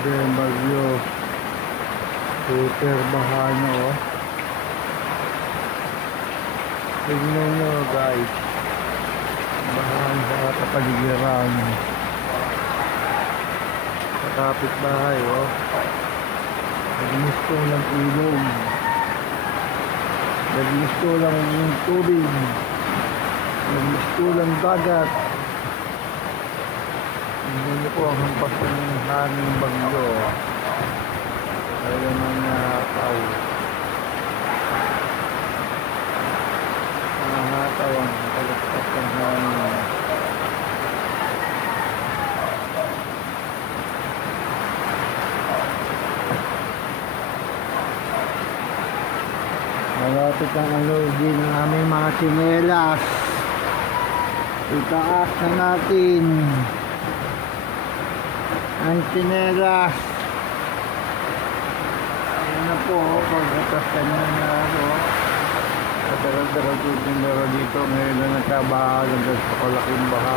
Grabe ang bagyo. Super baha na oh. Tingnan nyo guys. Bahan sa kapaligiran. Sa kapitbahay oh. Nagmisto lang ilog. Nagmisto lang yung tubig. Nagmisto lang dagat. Tingnan nyo po ang hampas ng hanging bagyo. Ayaw na nakakaw. Nakakaw ang kalagpas ng hangin. Malapit ang alurgi ng aming mga tsinelas. Itaas na natin ang tsinelas. Ayan na po, pagkatas kanya na ako. Kadaral-daral po yung laro dito. Ngayon na nagkabaha hanggang sa kalaking baha.